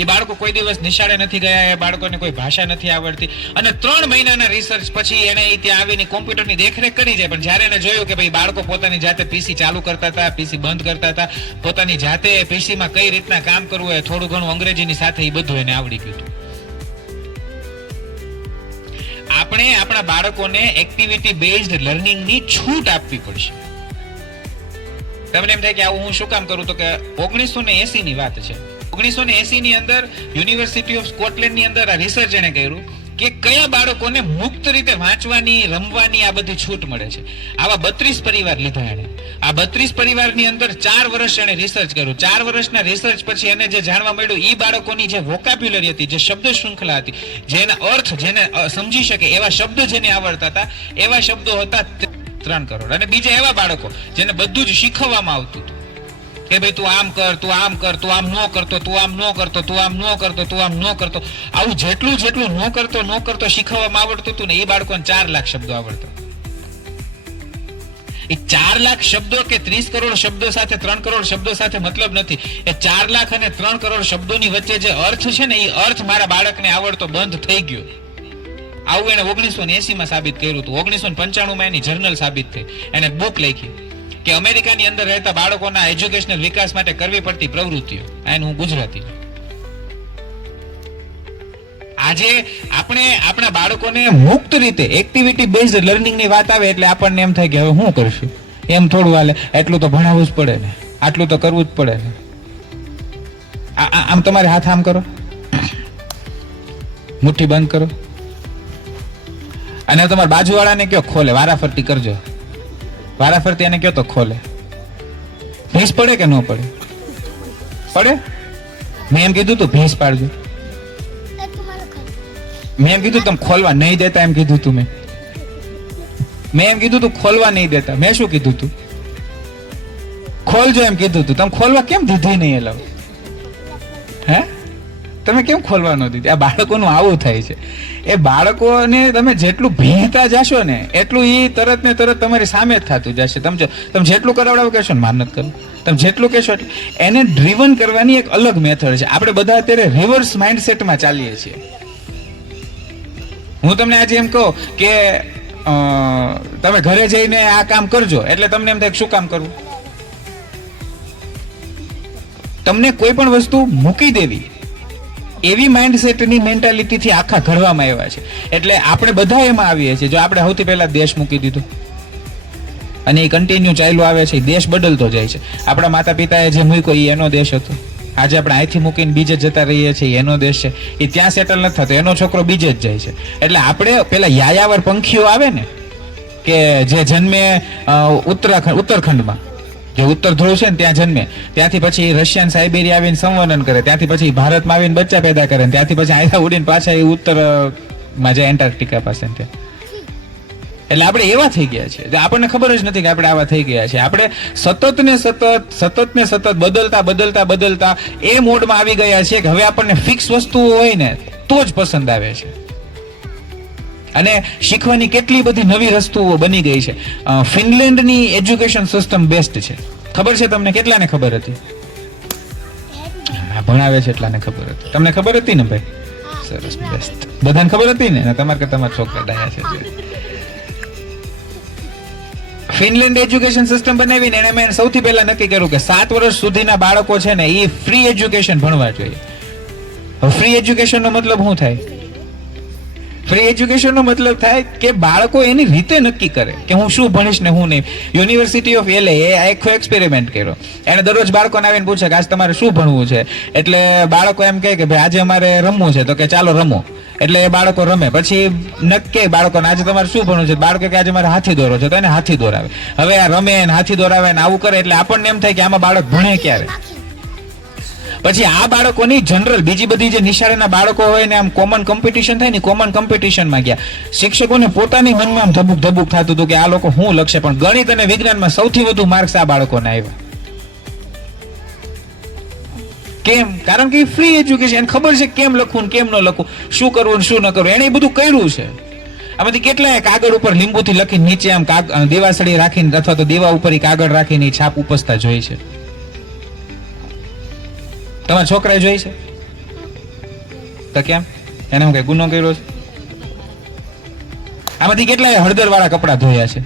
એ બાળકો કોઈ દિવસ નિશાળે નથી ગયા, એ બાળકોને કોઈ ભાષા નથી આવડતી, અને 3 મહિનાના રિસર્ચ પછી એને ત્યાં આવીને કોમ્પ્યુટરની દેખરેખ કરી જાય. પણ જ્યારે એને જોયું કે ભાઈ બાળકો પોતાની જાતે પીસી ચાલુ કરતા હતા, પીસી બંધ કરતા હતા, પોતાની જાતે પીસીમાં કઈ રીતના કામ કરવું, એ થોડું ઘણું અંગ્રેજીની સાથે એ બધું એને આવડી ગયું. આપણે આપણા બાળકોને એક્ટિવિટી બેઝડ લર્નિંગની છૂટ આપવી પડશે. તમને એમ થાય કે આવું હું શું કામ કરું, તો કે 1980 ની વાત છે. 1980 ની અંદર યુનિવર્સિટી ઓફ સ્કોટલેન્ડ ની અંદર આ રિસર્ચ એને કર્યું કે કયા બાળકોને મુક્ત રીતે વાંચવાની, રમવાની આ બધી છૂટ મળે છે. આવા 32 પરિવાર લીધા એને. આ 32 પરિવારની અંદર 4 વર્ષ એને રિસર્ચ કર્યું. 4 વર્ષના રિસર્ચ પછી એને જે જાણવા મળ્યું, એ બાળકોની જે વોકાબ્યુલરી હતી, જે શબ્દ શૃંખલા હતી, જેના અર્થ જેને સમજી શકે એવા શબ્દ જેને આવડતા હતા, એવા શબ્દો હતા 3 કરોડ. અને બીજા એવા બાળકો જેને બધું જ શીખવવામાં આવતું હતું કે ભાઈ તું આમ કર, તું આમ કર, તું આમ ન કરતો, તું આમ ન કરતો, તું આમ ન કરતો, તું આમ ન કરતો, આવું જેટલું ન કરતો શીખવવામાં આવડતું હતું ને, એ બાળકોને 4 લાખ શબ્દો આવડતા. એ 4 લાખ શબ્દો કે 30 કરોડ શબ્દો સાથે 3 કરોડ શબ્દો સાથે મતલબ નથી. એ 4 લાખ અને 3 કરોડ શબ્દોની વચ્ચે જે અર્થ છે ને, એ અર્થ મારા બાળકને આવડતો બંધ થઈ ગયો. આવું એને 1980 માં સાબિત કર્યું હતું. 1995 માં એની જર્નલ સાબિત થઈ. એને બુક લખી કે અમેરિકાની અંદર રહેતા બાળકોના એજ્યુકેશનલ વિકાસ માટે કરવી પડતી પ્રવૃત્તિઓ. આને હું ગુજરાતી. આજે આપણે આપણા બાળકોને મુક્ત રીતે એક્ટિવિટી બેઝડ લર્નિંગ ની વાત આવે એટલે આપણને એમ થાય કે હવે શું કરશું, એમ થોડું હાલે, એટલું તો ભણાવવું જ પડે ને, આટલું તો કરવું જ પડે ને. આમ તમારે હાથ આમ કરો, મુઠ્ઠી બંધ કરો, અને તમારા બાજુવાળાને કયો ખોલે, વારાફરતી કરજો. વારાફરતી એને કયો તો ખોલે. ભેંસ પડે કે ન પડે? પડે. મેં એમ કીધું તું ભેંસ પાડજો. મેં એમ કીધું તમે ખોલવા નહીં દેતા, એમ કીધું તું. મેં એમ કીધું તું ખોલવા નહીં દેતા. મેં શું કીધું તું? ખોલજો એમ કીધું તું. તમે ખોલવા કેમ દીધી નહીં? એ લાવ હે, તમે કેમ ખોલવા ન દીધી? આ બાળકોનું આવું થાય છે. એ બાળકોને તમે જેટલું ભીણતા જશો ને, એટલું એ તરત ને તરત તમારી સામે જ થતું જશે. તમે જેટલું કરાવડાવો કહેશો ને, માર નથી કરવું, તમે જેટલું કહેશો એટલે એને ડ્રીવન કરવાની એક અલગ મેથડ છે. આપણે બધા અત્યારે રિવર્સ માઇન્ડસેટમાં ચાલીએ છીએ. હું તમને આજે એમ કહું કે તમે ઘરે જઈને આ કામ કરજો, એટલે તમને એમ થાય શું કામ કરવું? તમને કોઈ પણ વસ્તુ મૂકી દેવી, એવી માઇન્ડસેટની મેન્ટાલિટીથી આખા ઘડવામાં આવ્યા છે. એટલે આપણે બધા એમાં આવીએ છીએ. જો આપણે સૌથી પહેલા દેશ મૂકી દીધો અને એ કન્ટિન્યુ ચાલ્યો આવે છે, દેશ બદલતો જાય છે. આપણા માતા પિતાએ જે મૂક્યો એ એનો દેશ હતો. આજે આપણે અહીંથી મૂકીને બીજે જતા રહીએ છીએ, એનો દેશ છે. એ ત્યાં સેટલ નથી થતો, એનો છોકરો બીજે જ જાય છે. એટલે આપણે પેલા યાયાવર પંખીઓ આવે ને, કે જે જન્મે ઉત્તરાખંડમાં, જે ઉત્તર ધ્રુવ છે ને ત્યાં જન્મે, ત્યાંથી પછી રશિયન સાઇબેરિયા આવીને સંવર્ધન કરે, ત્યાંથી પછી ભારતમાં આવીને બચ્ચા પેદા કરે, ત્યાંથી પછી આયલા ઉડીને પાછા એ ઉત્તરમાં જાય, એન્ટાર્કટિકા પાસે. એટલે આપણે એવા થઈ ગયા છે, આપણને ખબર જ નથી કે આપણે આવા થઈ ગયા છે. આપણે સતત ને સતત બદલતા એ મોડમાં આવી ગયા છે કે હવે આપણને ફિક્સ વસ્તુઓ હોય ને તો જ પસંદ આવે છે. અને શીખવાની કેટલી બધી નવી વસ્તુઓ બની ગઈ છે. ફિનલેન્ડની એજ્યુકેશન સિસ્ટમ બેસ્ટ છે. ખબર છે તમને? કેટલાને ખબર હતી? ભણાવે છે એટલાને ખબર હતી. તમને ખબર હતી ને ભાઈ? સરસ, બેસ્ટ. બધાને ખબર હતી ને? તમારા છોકરા ડાયા છે. ફિનલેન્ડ એજ્યુકેશન સિસ્ટમ બનાવીને એને મેં સૌથી પહેલા નક્કી કર્યું કે 7 વર્ષ સુધીના બાળકો છે ને એ ફ્રી એજ્યુકેશન ભણવા જોઈએ. હવે ફ્રી એજ્યુકેશન નો મતલબ શું થાય? ફ્રી એજ્યુકેશન નો મતલબ થાય કે બાળકો એની રીતે નક્કી કરે કે હું શું ભણીશ ને હું નહીં. યુનિવર્સિટી ઓફ LA એ આખો એક્સપેરિમેન્ટ કર્યો. એને દરરોજ બાળકોને આવીને પૂછે કે આજ તમારે શું ભણવું છે? એટલે બાળકો એમ કહે કે ભાઈ આજે અમારે રમવું છે, તો કે ચાલો રમો. એટલે એ બાળકો રમે. પછી નક્કી બાળકોને આજે તમારે શું ભણવું છે? બાળકો કે આજે મારે હાથી દોરો છે, તો એને હાથી દોરાવે. હવે આ રમે ને હાથી દોરાવે ને આવું કરે એટલે આપણને એમ થાય કે આમાં બાળક ભણે ક્યારે? પછી આ બાળકોની જનરલ બીજી બધી જે નિશાળેના બાળકો હોય ને આમ કોમન કોમ્પિટિશન થાય ને, કોમન કોમ્પિટિશનમાં ગયા. શિક્ષકોને પોતાની મનમાં આમ ધબુક થતું હતું કે આ લોકો શું લખશે, પણ ગણિત અને વિજ્ઞાનમાં સૌથી વધુ માર્ક્સ આ બાળકોને આવ્યા. કેમ? કારણ કે ફ્રી એજ્યુકેશન, ખબર છે કેમ લખવું ને કેમ ન લખવું, શું કરવું ને શું ન કરવું, એને બધું કર્યું છે. આમાંથી કેટલાય કાગળ ઉપર લીંબુથી લખીને નીચે આમ દેવાસળી રાખીને અથવા તો દેવા ઉપર કાગળ રાખીને છાપ ઉપસતા જોઈ છે. તમારા છોકરાએ જોઈ છે? તો કેમ? એને હું કઈ ગુનો કર્યો છે? આમાંથી કેટલાય હળદર વાળા કપડા ધોયા છે?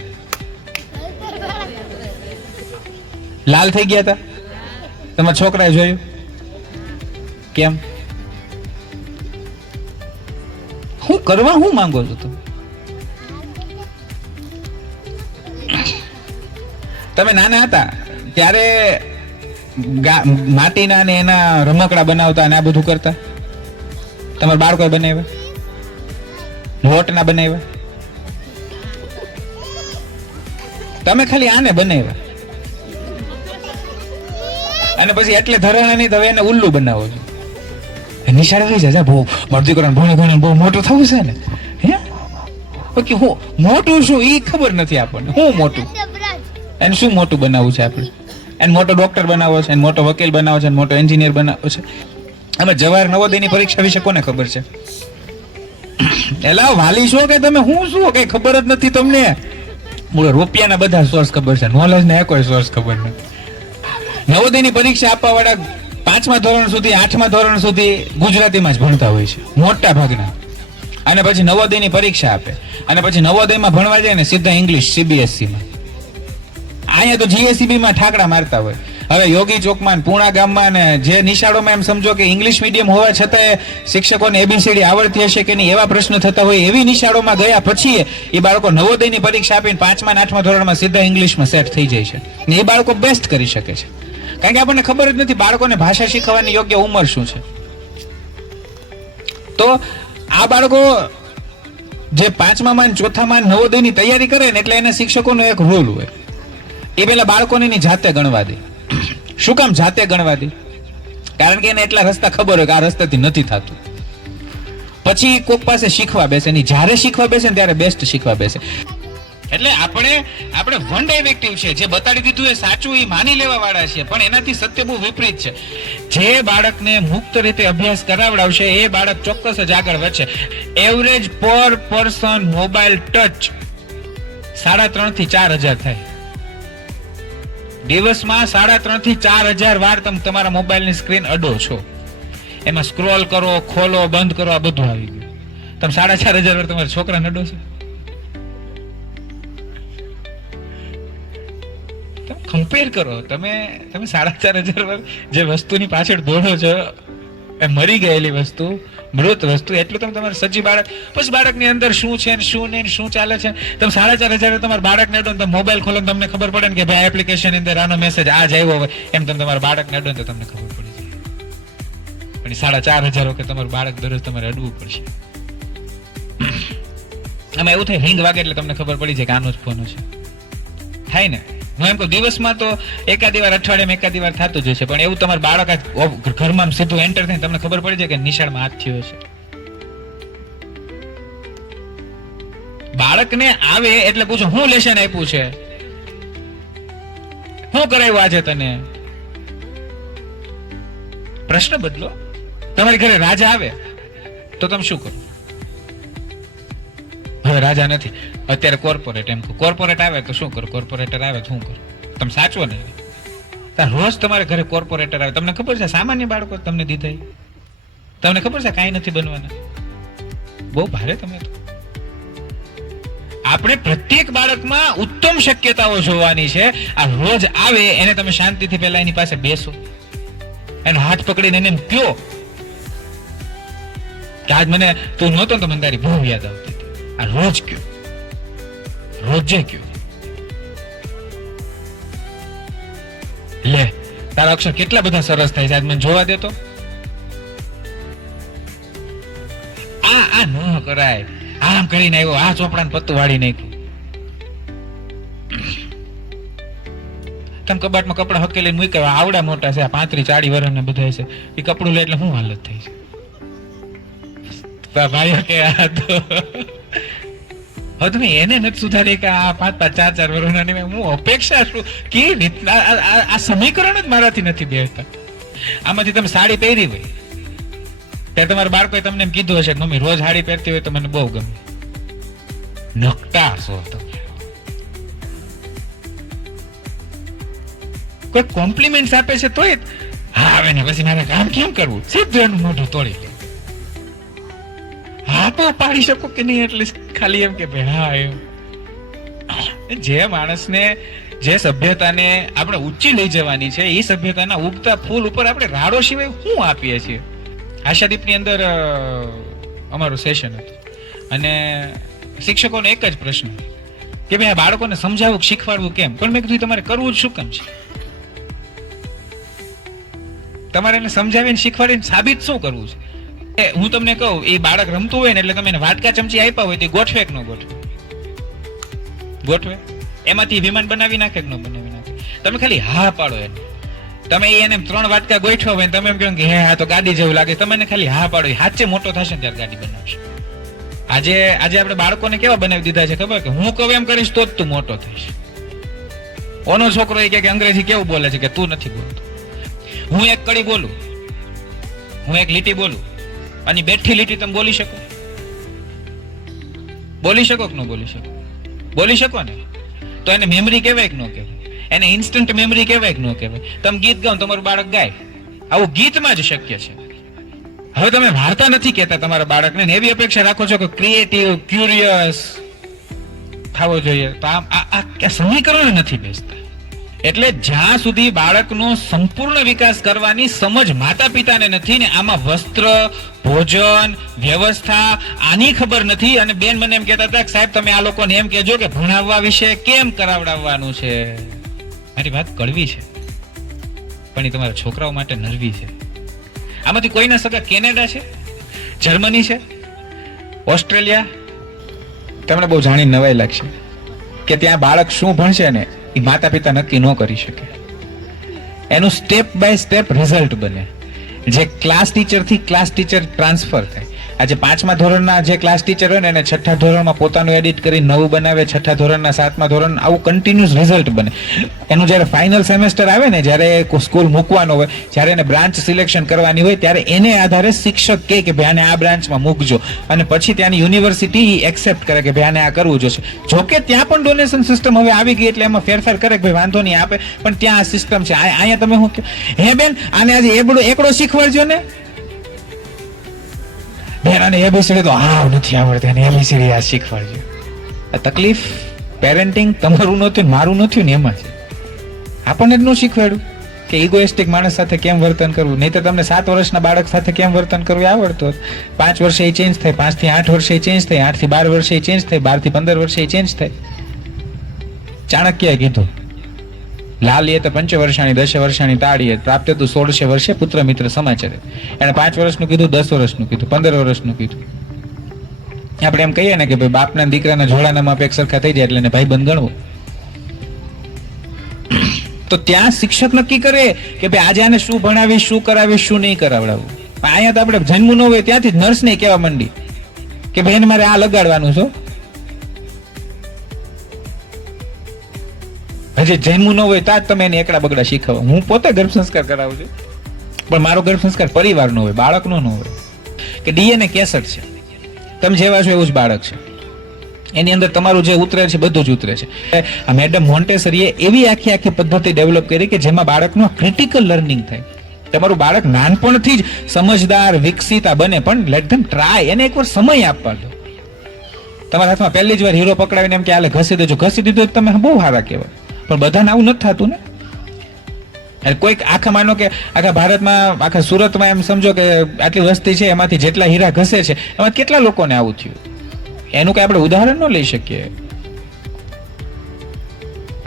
લાલ થઈ ગયા હતા? તમારા છોકરાએ જોયું? કેમ? હું કરવા હું માંગો છો તમે? તમે નાના હતા ત્યારે માટીના ને એના રમકડા બનાવતા અને આ બધું કરતા? તમારા બાળકોએ બનાવ્યા? લોટના બનાવ્યા? તમે ખાલી આને બનાવ્યા અને પછી એટલે ધરાણા નહીં, હવે એને ઉલ્લુ બનાવો છો. નિશાળ થઈ જાય, બહુ મરજી કરો, ભણે ભણે બહુ મોટું થવું છે ને. હે બાકી હું મોટું શું એ ખબર નથી આપણને. હું મોટું, એને શું મોટું બનાવવું છે આપણે? એને મોટો ડોક્ટર બનાવવો છે, એને મોટો વકીલ બનાવવો છે, મોટો એન્જિનિયર બનાવવો છે. અમે જવાહર નવોદયની પરીક્ષા વિશે કોને ખબર છે? એલા વાલી છો કે તમે? હું શું કઈ ખબર જ નથી તમને? રૂપિયાના બધા સોર્સ ખબર છે, નોલેજ ને કોઈ સોર્સ ખબર નથી. નવોદયની પરીક્ષા આપવા વાળા 5મા ધોરણ સુધી 8મા ધોરણ સુધી ગુજરાતીમાં જ ભણતા હોય છે મોટા ભાગના, અને પછી નવોદયની પરીક્ષા આપે અને પછી નવોદયમાં ભણવા જાય ને સીધા ઇંગ્લિશ CBSE માં. અહીંયા તો GSEB માં ઠાકડા મારતા હોય. હવે યોગી ચોકમાં, પૂણા ગામમાં ને જે નિશાળોમાં એમ સમજો કે ઇંગ્લિશ મીડિયમ હોવા છતાં શિક્ષકોને ABCD આવડતી હશે કે નહીં એવા પ્રશ્ન થતા હોય, એવી નિશાળોમાં ગયા પછી એ બાળકો નવોદયની પરીક્ષા આપીને 5મા અને 8મા ધોરણમાં સીધા ઇંગ્લિશમાં સેટ થઈ જાય છે ને એ બાળકો બેસ્ટ કરી શકે છે. કારણ કે આપણને ખબર જ નથી બાળકોને ભાષા શીખવાની યોગ્ય ઉંમર શું છે. તો આ બાળકો જે 5મા અને 4મા નવોદયની તૈયારી કરે ને એટલે એને શિક્ષકોનો એક રૂલ હોય, એ પેલા બાળકોને એની જાતે ગણવા દે. શું કામ જાતે ગણવા દે? કારણ કે એને એટલા રસ્તા ખબર હોય કે આ રસ્તાથી નથી થતું. પછી કોક પાસે શીખવા બેસે, એની જ્યારે શીખવા બેસે ને ત્યારે બેસ્ટ શીખવા બેસે. એટલે આપણે વન ડાયરેક્ટિવ છે, જે બતાડી દીધું એ સાચું એ માની લેવા વાળા છે, પણ એનાથી સત્ય બહુ વિપરીત છે. જે બાળકને મુક્ત રીતે અભ્યાસ કરાવડાવશે એ બાળક ચોક્કસ જ આગળ વધશે. એવરેજ પર પર્સન મોબાઈલ ટચ 3.5 થી 4,000 થાય. દિવસમાં 3.5 થી 4,000 વાર તમે તમારા મોબાઈલની સ્ક્રીન અડો છો. એમાં સ્ક્રોલ કરો, ખોલો, બંધ કરો, આ બધું આવી ગયું. તમે 4,500 વાર તમારા છોકરાને અડો છો? કમ્પેર કરો. તમે 4,500 વાર જે વસ્તુની પાછળ દોડો છો, એ મરી ગયેલી વસ્તુ, મૃત વસ્તુ, એટલું તમે તમારા સજી બાળક, પછી બાળકની અંદર શું છે ને શું નહીં, શું ચાલે છે, તમે 4,500 તમારા બાળકને અડો ને તમે મોબાઈલ ખોલો ને તમને ખબર પડે ને કે ભાઈ એપ્લિકેશન ની અંદર આનો મેસેજ આજ આવ્યો હોય, એમ તમે તમારા બાળકને અડો ને તો તમને ખબર પડી જાય. પણ 4,500 વખત તમારું બાળક દરરોજ તમારે અડવું પડશે. આમાં એવું થાય, રિંગ વાગે એટલે તમને ખબર પડી જાય કે આનો જ ફોન છે. થાય ને? હું એમ કહું દિવસમાં તો એકાદી વાર, અઠવાડિયામાં એકાદી વાર થતું જ હશે, પણ એવું તમારું બાળક ઘરમાં સીધું એન્ટર થઈને તમને ખબર પડી જાય કે નિશાળમાં હાથ થયો છે. બાળકને આવે એટલે પૂછો હું લેશન આપ્યું છે, શું કરાયું આજે તને? પ્રશ્ન બદલો. તમારી ઘરે રાજા આવે તો તમે શું કરો? હવે રાજા નથી, અત્યારે કોર્પોરેટ. એમ કોર્પોરેટ આવે તો શું કરો? કોર્પોરેટર આવે તો શું કરો? તમે સાચવો ને? રોજ તમારે ઘરે કોર્પોરેટર આવે, તમને ખબર છે સામાન્ય બાળકો તમને દીધા, તમને ખબર છે કાંઈ નથી બનવાના. બહુ ભારે તમે તો. આપણે પ્રત્યેક બાળકમાં ઉત્તમ શક્યતાઓ જોવાની છે. આ રોજ આવે એને તમે શાંતિથી પહેલા એની પાસે બેસો, એનો હાથ પકડીને એને કયો કે આજ મને તું નહોતો તો મને તારી બહુ યાદ આવતી. આ રોજ કયો, રોજે કયો. લે તારા અક્ષર કેટલા બધા સરસ થાય છે, આજ મને જોવા દેતો. આ ન કરાય, આમ કરીને આવ્યો, આ ચોપડાને પત્તું વાળી નાખ્યું. તમે કબાટમાં કપડા હકેલીને મૂક્યા, આવડા મોટા છે, 35-40 વર્ષના બધા છે, એ કપડું લે એટલે શું હાલત થઈ છે ભાઈઓ કે આ તો હવે તમે એને નથી સુધારી કે આ 5-4 વર્ષના. હું અપેક્ષા છું કે રીતના આ સમીકરણ જ મારાથી નથી બેસતા. આમાંથી તમે સાડી પહેરી હોય ત્યારે તમારા બાળકોએ તમને એમ કીધું હશે કે મમ્મી રોજ સાડી પહેરતી હોય તો મને બહુ ગમે. નકટા છો તમે. કોઈ કોમ્પ્લિમેન્ટ આપે છે તોય હા આવે ને પછી મારે કામ કેમ કરવું, સીધું એનું મોઢું તોડી લે. હા તો પાડી શકો કે નહીં, એટલે ખાલી એમ કે ભાઈ હા એમ. જે માણસને જે સભ્યતાને આપણે ઊંચી લઈ જવાની છે એ સભ્યતાના ઉગતા ફૂલ ઉપર આપણે રાડો સિવાય શું આપીએ છીએ. આશાદીપની અંદર અમારું સેશન હતું અને શિક્ષકોનો એક જ પ્રશ્ન કે ભાઈ આ બાળકોને સમજાવવું શીખવાડવું કેમ, પણ મેં કીધું તમારે કરવું જ શું કેમ છે? તમારે એને સમજાવીને શીખવાડીને સાબિત શું કરવું છે? હું તમને કહું, એ બાળક રમતું હોય ને એટલે તમે એને વાટકા ચમચી આપ્યા હોય તો ગોઠવે કે ન ગોઠવે? ગોઠવે. એમાંથી વિમાન બનાવી નાખે કે ન બનાવી નાખે? તમે ખાલી હા પાડો એને. તમે એને 3 વાટકા ગોઠવા હોય તમે એમ કહો કે હે આ તો ગાડી જેવું લાગે, તમે એને ખાલી હા પાડો, હાચે મોટો થશે ને ત્યારે ગાડી બનાવશે. આજે આપણે બાળકોને કેવા બનાવી દીધા છે ખબર? કે હું કહું એમ કરીશ તો જ તું મોટો થઈશ. ઓનો છોકરો એ કે અંગ્રેજી કેવું બોલે છે કે તું નથી બોલતો. હું એક કડી બોલું, હું એક લીટી બોલું અને બેઠી લીટી તમે બોલી શકો? બોલી શકો કે ન બોલી શકો? બોલી શકો ને? તો એને મેમરી કહેવાય કે ન કહેવાય? એને ઇન્સ્ટન્ટ મેમરી કહેવાય કે ન કહેવાય? તમે ગીત ગાઓ તમારું બાળક ગાય, આવું ગીતમાં જ શક્ય છે. હવે તમે વાર્તા નથી કહેતા તમારા બાળકને, એવી અપેક્ષા રાખો છો કે ક્રિએટિવ, ક્યુરિયસ થવો જોઈએ, તો આ સમીકરણ નથી બેસતા. એટલે જ્યાં સુધી બાળકનો સંપૂર્ણ વિકાસ કરવાની સમજ માતા પિતાને નથી ને આમાં વસ્ત્ર, ભોજન, વ્યવસ્થા આની ખબર નથી. અને બેન મને એમ કહેતા હતા કે સાહેબ તમે આ લોકોને એમ કહેજો કે ભણાવવા વિશે કેમ કરાવડાવવાનું છે. મારી વાત કડવી છે પણ એ તમારા છોકરાઓ માટે નરવી છે. આમાંથી કોઈના સગા કેનેડા છે, જર્મની છે, ઓસ્ટ્રેલિયા? તમને બહુ જાણી નવાઈ લાગશે કે ત્યાં બાળક શું ભણશે ને એ માતા પિતા નક્કી ન કરી શકે. એનું સ્ટેપ બાય સ્ટેપ રિઝલ્ટ બને. જે ક્લાસ ટીચર થી ક્લાસ ટીચર ટ્રાન્સફર થાય. આજે 5મા ધોરણના જે ક્લાસ ટીચર હોય ને એને 6થા ધોરણમાં પોતાનું એડિટ કરી નવું બનાવે, 6થા ધોરણના 7મા ધોરણ, આવું કન્ટિન્યુઅસ રિઝલ્ટ બને. એનું જ્યારે ફાઇનલ સેમેસ્ટર આવે ને, જ્યારે સ્કૂલ મૂકવાનો હોય, જ્યારે એને બ્રાન્ચ સિલેક્શન કરવાની હોય, ત્યારે એને આધારે શિક્ષક કે ભાઈ આને આ બ્રાન્ચમાં મૂકજો, અને પછી ત્યાંની યુનિવર્સિટી એક્સેપ્ટ કરે કે ભાઈ આને આ કરવું જોશે. જોકે ત્યાં પણ ડોનેશન સિસ્ટમ હવે આવી ગઈ એટલે એમાં ફેરફાર કરે કે ભાઈ વાંધો નહીં આપે, પણ ત્યાં આ સિસ્ટમ છે. અહીંયા તમે શું કહો, હે બેન આને આજે એકડો શીખવાડજો ને. બેન આને એબીસીડી તો હાવ નથી આવડતી, અને એબીસીડી આ શીખવાડજો. આ તકલીફ પેરેન્ટિંગ તમારું નહોતું, મારું નહોતું ને એમાં છે. આપણને જ ન શીખવાડ્યું કે ઇગોઇસ્ટિક માણસ સાથે કેમ વર્તન કરવું. નહીં તો તમને 7 વર્ષના બાળક સાથે કેમ વર્તન કરવું આવડતું હોત. 5 વર્ષે એ ચેન્જ થાય, 5 થી 8 વર્ષે ચેન્જ થાય, 8 થી 12 વર્ષે ચેન્જ થાય, 12 થી 15 વર્ષે ચેન્જ થાય. ચાણક્યએ કીધું, લાલ એ તો 5 વર્ષાની 10 વર્ષાની તાળી પ્રાપ્ત હતું 16 વર્ષે પુત્ર મિત્ર સમાચારે. એને 5 વર્ષનું કીધું, 10 વર્ષનું કીધું, 15 વર્ષનું કીધું. આપણે એમ કહીએ ને કે ભાઈ બાપના દીકરાના જોડાના માપ એક સરખા થઈ જાય એટલે એને ભાઈ બંધ ગણવું. તો ત્યાં શિક્ષક નક્કી કરે કે ભાઈ આજે આને શું ભણાવીશ, શું કરાવીશ, શું નહીં કરાવડાવું. અહીંયા તો આપણે જન્મ ન હોય ત્યાંથી જ નર્સ ને કહેવા માંડી કે ભાઈ એને મારે આ લગાડવાનું છે. હજી જન્મ ન હોય ત્યાં જ તમે એને એકડા બગડા શીખવો. હું પોતે ગર્ભ સંસ્કાર કરાવું છું, પણ મારો ગર્ભ સંસ્કાર પરિવાર નો હોય, બાળકનો ન હોય. કે ડીએનએ કેસેટ છે, તમે જેવા છો એવું જ બાળક છે. એની અંદર તમારું જે ઉતરે છે બધું જ ઉતરે છે. આ મેડમ મોન્ટેસરીએ એવી આખી પદ્ધતિ ડેવલપ કરી કે જેમાં બાળકનું ક્રિટિકલ લર્નિંગ થાય. તમારું બાળક નાનપણથી જ સમજદાર, વિકસિત બને, પણ લેટ ધેમ ટ્રાય. એને એકવાર સમય આપવા દો. તમારા હાથમાં પહેલી જ વાર હીરો પકડાવીને એમ કે હાલે ઘસી દેજો, ઘસી દીધો તમે બહુ સારા કહેવાય. પણ બધાને આવું નથી થતું ને. કોઈક આખા માનો કે આખા ભારતમાં, આખા સુરતમાં એમ સમજો કે આટલી વસ્તી છે, એમાંથી જેટલા હીરા ઘસે છે એમાં કેટલા લોકોને આવું થયું, એનું કઈ આપણે ઉદાહરણ ન લઈ શકીએ.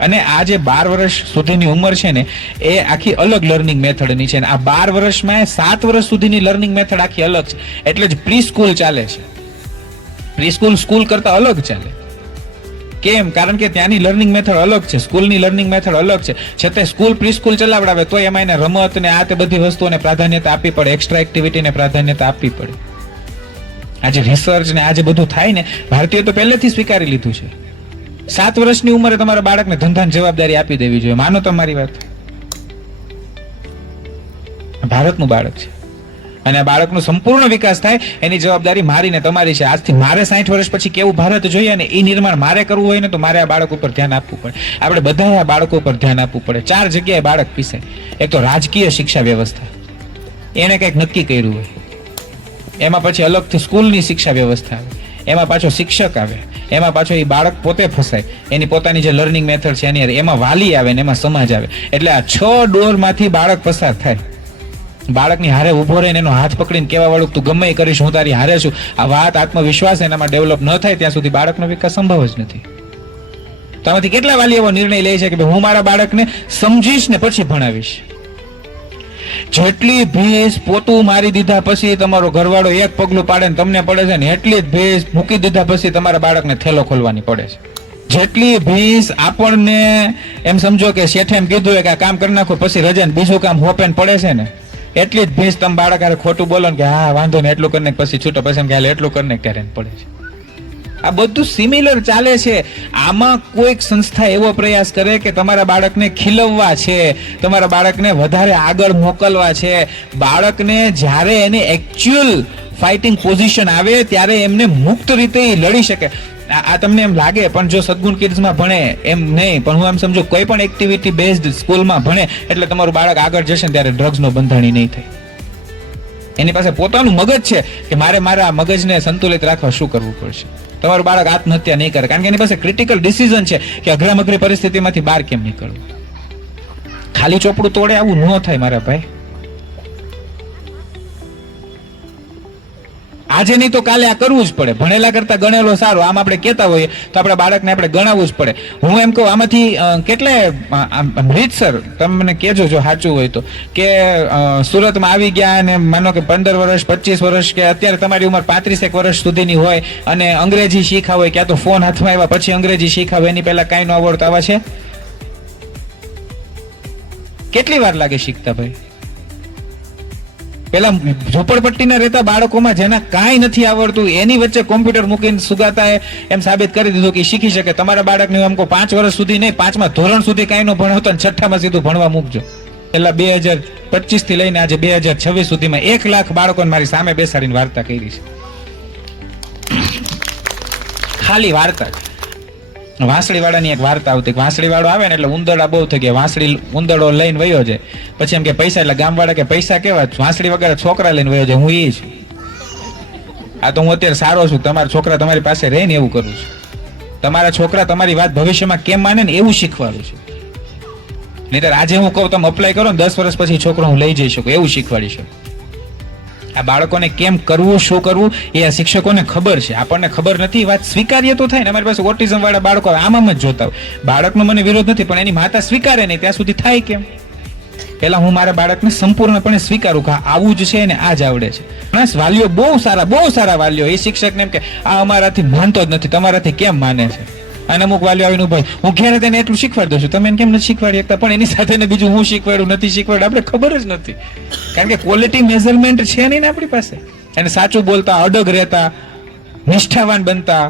અને આ જે 12 વર્ષ સુધીની ઉંમર છે ને એ આખી અલગ લર્નિંગ મેથડની છે. આ 12 વર્ષમાં 7 વર્ષ સુધીની લર્નિંગ મેથડ આખી અલગ છે. એટલે જ પ્રી સ્કૂલ ચાલે છે. પ્રી સ્કૂલ સ્કૂલ કરતા અલગ ચાલે. કેમ? કારણ કે ત્યાંની લર્નિંગ મેથડ અલગ છે, સ્કૂલની લર્નિંગ મેથડ અલગ છે. છતાં સ્કૂલ પ્રી સ્કૂલ ચલાવડાવે તો એમાં એને રમત ને આ તે બધી વસ્તુઓને પ્રાધાન્યતા આપવી પડે, એક્સ્ટ્રા એક્ટિવિટીને પ્રાધાન્યતા આપવી પડે. આજે રિસર્ચ ને આજે બધું થાય ને, ભારતીયો તો પહેલેથી સ્વીકારી લીધું છે. 7 વર્ષની ઉંમરે તમારા બાળકને ધંધાની જવાબદારી આપી દેવી જોઈએ. માનો તમારી વાત, ભારતનું બાળક છે અને આ બાળકનો સંપૂર્ણ વિકાસ થાય એની જવાબદારી મારી ને તમારી છે. આજથી મારે 60 વર્ષ પછી કેવું ભારત જોઈએ ને એ નિર્માણ મારે કરવું હોય ને તો મારે આ બાળક ઉપર ધ્યાન આપવું પડે. આપણે બધાએ આ બાળકો ઉપર ધ્યાન આપવું પડે. 4 જગ્યાએ બાળક પીસાય. એક તો રાજકીય શિક્ષા વ્યવસ્થા, એને કંઈક નક્કી કર્યું હોય એમાં પછી અલગથી સ્કૂલની શિક્ષા વ્યવસ્થા આવે, એમાં પાછો શિક્ષક આવે, એમાં પાછો એ બાળક પોતે ફસાય, એની પોતાની જે લર્નિંગ મેથડ છે એની એમાં વાલી આવે ને એમાં સમાજ આવે. એટલે આ 6 ડોરમાંથી બાળક પસાર થાય. બાળકની હારે ઉભો રહીને એનો હાથ પકડીને કહેવા વાળું તું ગમે એ કરીશ, હું તારી હારે છું, આ વાત આત્મવિશ્વાસ એનામાં ડેવલપ ન થાય ત્યાં સુધી બાળકનો વિકાસ સંભવ જ નથી. તો આમાંથી કેટલા વાલી એવો નિર્ણય લે છે કે હું મારા બાળકને સમજીશ ને પછી ભણાવીશ. જેટલી ભેંસ પોતું મારી દીધા પછી તમારો ઘરવાળો એક પગલું પાડે ને તમને પડે છે ને, એટલી જ ભેંસ મૂકી દીધા પછી તમારા બાળકને થેલો ખોલવાની પડે છે. જેટલી ભેંસ આપણને એમ સમજો કે શેઠે એમ કીધું કે આ કામ કરી નાખો પછી રજાને બીજું કામ હોપેન પડે છે ને, એટલી જ ભેંસ તમે બાળક હારે ખોટું બોલો ને કે હા વાંધો ને એટલું કરીને પછી છૂટો પછી એમ કે એટલું કરીને ત્યારે પડે છે. આ બધું સિમિલર ચાલે છે. આમાં કોઈક સંસ્થા એવો પ્રયાસ કરે કે તમારા બાળકને ખીલવવા છે, તમારા બાળકને વધારે આગળ મોકલવા છે, બાળકને જ્યારે એને એકચ્યુઅલ ફાઇટિંગ પોઝિશન આવે ત્યારે એમને મુક્ત રીતે લડી શકે. આ તમને એમ લાગે પણ જો સદગુણ કિડ્સમાં ભણે એમ નહીં, પણ હું એમ સમજો કોઈ પણ એક્ટિવિટી બેઝડ સ્કૂલમાં ભણે એટલે તમારું બાળક આગળ જશે ને ત્યારે ડ્રગ્સનો બંધાણી નહીં થાય. એની પાસે પોતાનું મગજ છે કે મારે મારા મગજને સંતુલિત રાખવા શું કરવું પડશે. તમારું બાળક આત્મહત્યા નહીં કરે કારણ કે એની પાસે ક્રિટિકલ ડિસિઝન છે કે અઘરામઘરી પરિસ્થિતિમાંથી બહાર કેમ નીકળવું. ખાલી ચોપડું તોડે આવું ન થાય મારા ભાઈ. આજે નહીં તો કાલે આ કરવું જ પડે. ભણેલા કરતા ગણેલો સારો આમ આપણે કહેતા હોઈએ તો આપણા બાળકને આપણે ગણાવવું જ પડે. હું એમ કહું આમાંથી કેટલાય રીતસર તમે મને કહેજો જો સાચું હોય તો કે સુરતમાં આવી ગયા અને માનો કે 15 વર્ષ 25 વર્ષ કે અત્યારે તમારી ઉંમર 35 વર્ષ સુધીની હોય અને અંગ્રેજી શીખા હોય, ક્યાં તો ફોન હાથમાં આવ્યા પછી અંગ્રેજી શીખા હોય, એની પહેલા કાંઈ ન આવડતું આવા છે? કેટલી વાર લાગે શીખતા ભાઈ? પેલા ઝોપડપટ્ટીના રહેતા બાળકોમાં જેના કાંઈ નથી આવડતું એની વચ્ચે કોમ્પ્યુટર મૂકીને સુગાતાએ એમ સાબિત કરી દીધું કે શીખી શકે. તમારા બાળકને એમ કહો 5 વર્ષ સુધી નહીં, 5મા ધોરણ સુધી કાંઈ ન ભણાવતો ને 6ઠામાં સીધું ભણવા મૂકજો. પેલા 2025 થી લઈને આજે 2026 સુધીમાં 1 લાખ બાળકોને મારી સામે બેસાડીને વાર્તા કરી છે. ખાલી વાર્તા. વાંસળી વાળાની એક વાર્તા આવતી. વાંસળી વાળો આવે ને એટલે ઉંદરડા બહુ થઈ ગયા. વાંસળી ઉંદરડો લઈને વયો જાય. પછી એમ કે પૈસા, એટલે ગામ વાળા કે પૈસા કેવા? વાંસળી વગર છોકરા લઈને વયો જાય. હું એ છું. આ તો હું અત્યારે સારો છું, તમારા છોકરા તમારી પાસે રહે ને એવું કરું છું. તમારા છોકરા તમારી વાત ભવિષ્યમાં કેમ માને ને એવું શીખવાડું છું. નહીતર આજે હું કહું તમે અપ્લાય કરો ને 10 વર્ષ પછી છોકરો હું લઈ જઈ શકું એવું શીખવાડી શકું. આ બાળકોને કેમ કરવું, શું કરવું એ આ શિક્ષકોને ખબર છે, આપણને ખબર નથી. વાત સ્વીકાર્ય તો થાય ને. અમારી પાસે ઓટિઝમ વાળા બાળકો આમ જ જોતા હોય. બાળકનો મને વિરોધ નથી પણ એની માતા સ્વીકારે નહીં ત્યાં સુધી થાય કેમ? પેલા હું મારા બાળકને સંપૂર્ણપણે સ્વીકારું કે આવું જ છે ને આ જ આવડે છે. વાલીઓ બહુ સારા વાલીઓ એ શિક્ષકને એમ કે આ અમારાથી માનતો જ નથી, તમારાથી કેમ માને છે? અને અમુક વાલીઓ આવીને ભાઈ હું ઘેરે તેને એટલું શીખવાડી દઉં છું, તમે કેમ નથી શીખવાડી શકતા? પણ એની સાથે બીજું હું શીખવાડું નથી શીખવાડું આપણે ખબર જ નથી. કારણ કે ક્વોલિટી મેઝરમેન્ટ છે નહીં ને આપણી પાસે. અને સાચું બોલતા, અડગ રહેતા, નિષ્ઠાવાન બનતા,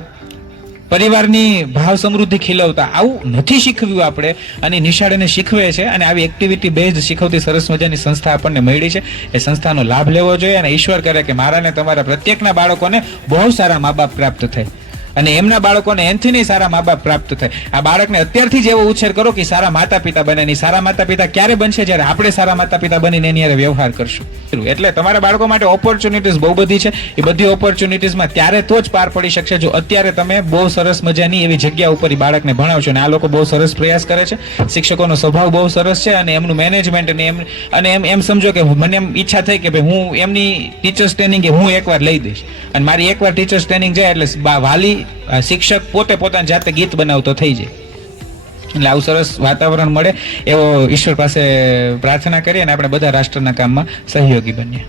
પરિવારની ભાવ સમૃદ્ધિ ખીલવતા આવું નથી શીખવ્યું આપણે. અને નિશાળને શીખવે છે અને આવી એક્ટિવિટી બેઝડ શીખવતી સરસ મજાની સંસ્થા આપણને મળી છે. એ સંસ્થાનો લાભ લેવો જોઈએ અને ઈશ્વર કરે કે મારા ને તમારા પ્રત્યેકના બાળકોને બહુ સારા મા બાપ પ્રાપ્ત થાય અને એમના બાળકોને એનથી નહીં સારા મા બાપ પ્રાપ્ત થાય. આ બાળકને અત્યારથી જ એવો ઉછેર કરો કે સારા માતા પિતા બને. નહીં સારા માતા પિતા ક્યારે બનશે? જ્યારે આપણે સારા માતા પિતા બનીને એની હારે વ્યવહાર કરશું. એટલે તમારા બાળકો માટે ઓપોર્ચ્યુનિટીઝ બહુ બધી છે. એ બધી ઓપોર્ચ્યુનિટીઝમાં ત્યારે તો જ પાર પડી શકશે જો અત્યારે તમે બહુ સરસ મજાની એવી જગ્યા ઉપર બાળકને ભણાવશો. અને આ લોકો બહુ સરસ પ્રયાસ કરે છે. શિક્ષકોનો સ્વભાવ બહુ સરસ છે અને એમનું મેનેજમેન્ટ અને એમ સમજો કે મને એમ ઈચ્છા થઈ કે ભાઈ હું એમની ટીચર્સ ટ્રેનિંગ હું એકવાર લઈ દઈશ અને મારી એકવાર ટીચર્સ ટ્રેનિંગ જાય એટલે વાલી શિક્ષક પોતે પોતાની જાતે ગીત બનાવતો થઈ જાય. એટલે આવું સરસ વાતાવરણ મળે એવો ઈશ્વર પાસે પ્રાર્થના કરીએ અને આપણે બધા રાષ્ટ્રના કામમાં સહયોગી બનીએ.